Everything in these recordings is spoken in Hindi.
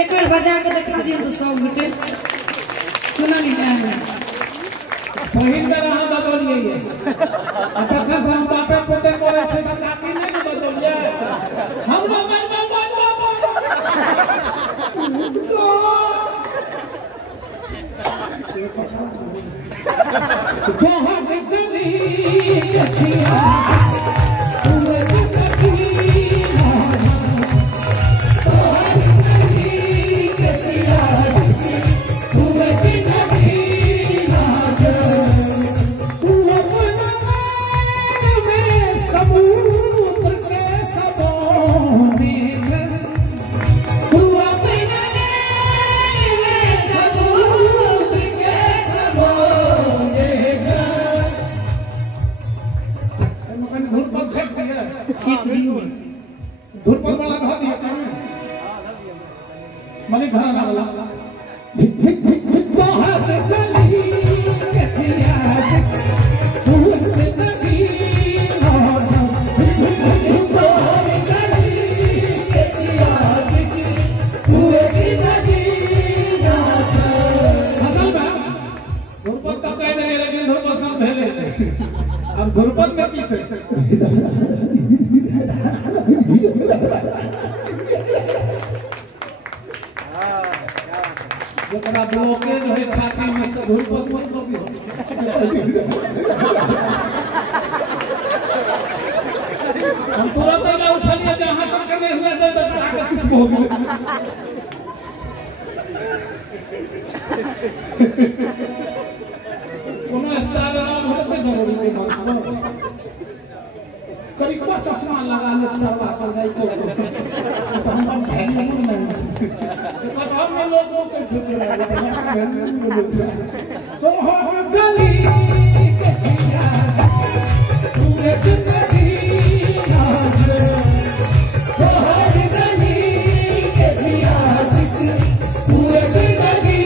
एक बार बजा के दिखा दियो तो सब बेटे सुना नहीं है पहिल बेर अहाँ बजौलिए कथा से हम बापे पोते करे छै त काकी नहीं न बजौलिए हम धुरपद वाला धर दिया था मलिक घराना वाला धिक धिक धिक धिक बाहर गली कचिया फूल से नदी बाहर गली कचिया फूल से नदी असल में धुरपद तो कह देंगे लेकिन धुरपद सब भेले अब धुरपद में पीछे जरा ब्लॉकेज है छाती में से धुरपद मतलब भी हम तुरंत ना उठलिए जहां सब करने हुए जब बचवा के कुछ हो गए कोनो स्टार नाम होते जरूरी के मंच कभी को चश्मा लगा ले सरवा सर जाई तो हम भैली नहीं तो हम लोगों को छूट रहा है तो हो गली के जिया पूरे जिंदगी आज तो हर गली के जिया पूरे जिंदगी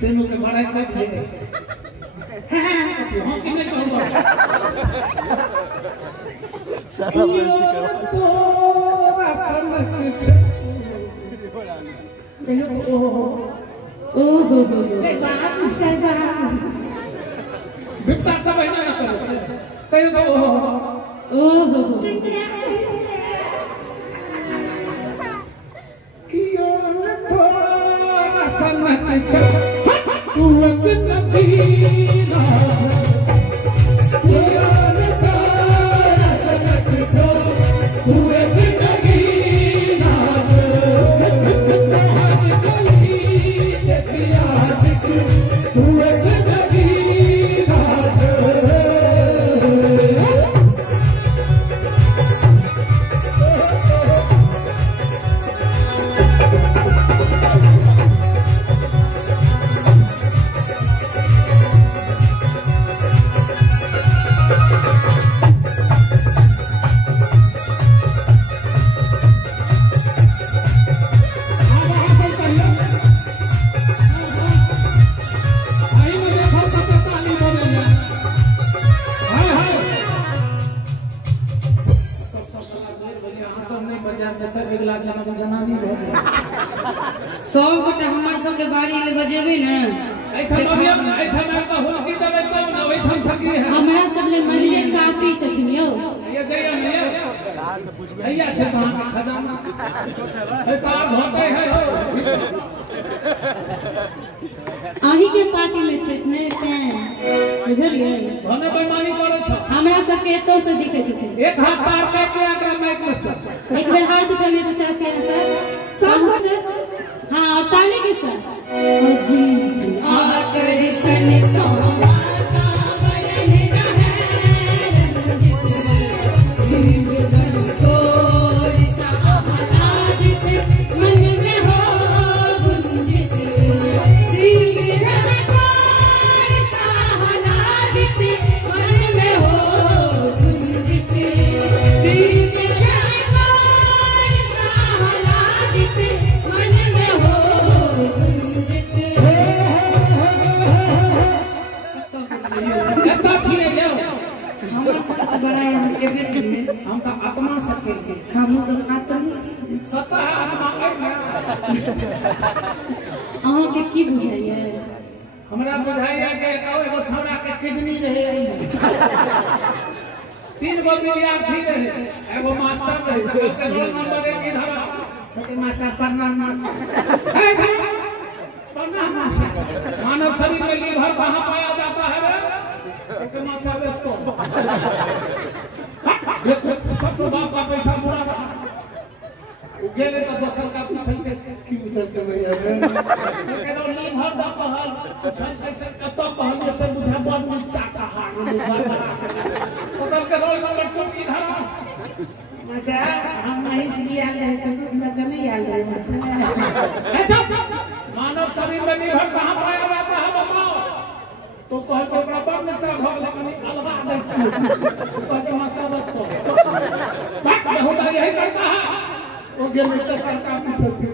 तेनों के बड़ा इतना थे हाँ कि नहीं कहूँगा सारा बेइज्जती करो तो रासन कुछ कहियो तो ओहो ते बाप से बाप बिपता सब है ना करे छे कहियो तो ओहो कियो न तो चल तू एक नगीना पुरान तारा सनक छो तू एक नगीना तोहार गली देखिया आशिक तू एक नगीना सब गोटा हमार सबके बाड़ी ले बजेबे न हमरा सब ले महिले काफी छथिन यो ये जइया नहीं भैया छे कहां का खजाना है तार धोते है आही के पार्टी में छथने ते बुझलिए भने बेईमानी करे छ हमरा सब के एतो से दिखे छथिन एक हाथ तार का के एकरा माइक में से एक बेर हाथ उठाइए तो चाची है सर सब हां और ताली के साथ जी आकर्षण सोमा का बड़न है रंजित दिल तोड़ सा आह्लादित मन में हो गुंजित दिल तोड़ सा आह्लादित मन में हो गुंजित दिल हम का आत्मा सके हम सब आत्मा सता आत्मा अहाँ के की बुझाइए हमरा बुझाइए कि एगो छौड़ा के किडनी रहे 3 गो विद्यार्थी रहे एगो मास्टर रहे के रोल नंबर 1 इधर के मास्टर प्रणाम मानव शरीर में लीवर कहाँ पाया जाता है रे के मास्टर तो सबसे बाप का पैसा बुरा रहा गेले तो दोसर का पूछल के की पूछल के भैया केनो लीवर द कहल पूछल कैसे कतो कहल से बुझा बड़ नीचा कहा ओकर के रोल नंबर 2 इधर मजा हम नहीं लिया ले तो लग नहीं आ ले मानव शरीर में लीवर कहां पाया जाता है बताओ तो कहल के ओकरा बड़ नीचा भग लगनी अलगा दै छी ओकर के मसाबत तो बहुत यही करता है वो गेले तो सरकार पूछते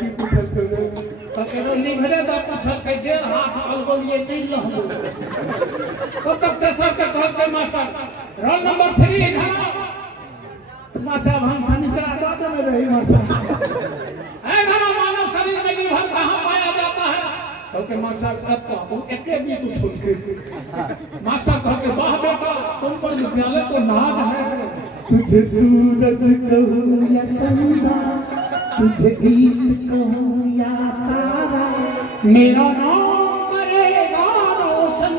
की पूछते तो केनो लीवरे द पूछल के डेढ़ हाथ अलगोलिए नहीं लहलो तो तब तेसर के कहल के मास्टर रोल नंबर 3 इधर मासा हम शनिचरा दादा में रही मासा है घरा मानव शरीर में लीवर कहां पाया जाता है तो के मास्टर कहता वो एके भी तू छोड़ के मास्टर कहते वाह बेटा तुम पर विद्यालय तो नाज है तुझे सूरज कहूं या चंदा तुझे गीत कहूं या तारा मेरा नाम करेगा रोशन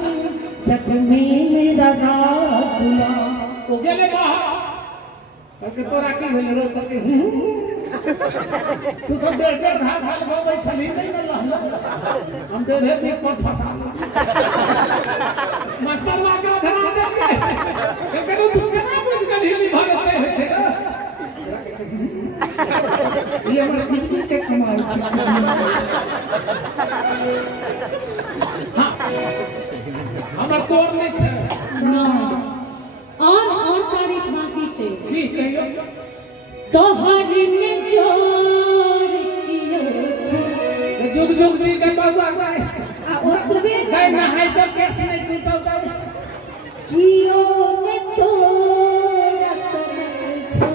जग में मेरा राज हुआ वो गेले बाहर करके तोरा की भेल रो करके तू सब डेढ़ घाट हाल गबै छली नहीं न लहला हम डेढ़े ठीक पर फसा मास्टर लागा धरा दे के करो तू केना बुझ के ढीली भरते है छे ये हमर बिजली के कमाल छै हां हमर तोड़ नहीं छै ना और तारीफ बाकी छे की कहियो तोहर ने जोर कियो छे जुग जुग जी के बाबा भाई आ ओतबे गए ना है तो कैसे नहीं तू तो कियो ने तोरा सनक छे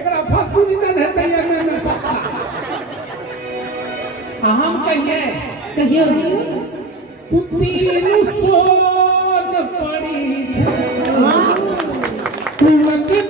एकरा फर्स्ट डिवीजन है तैयार में पक्का हम कहियो तू तीन सोन पड़ी छे तू मंदिर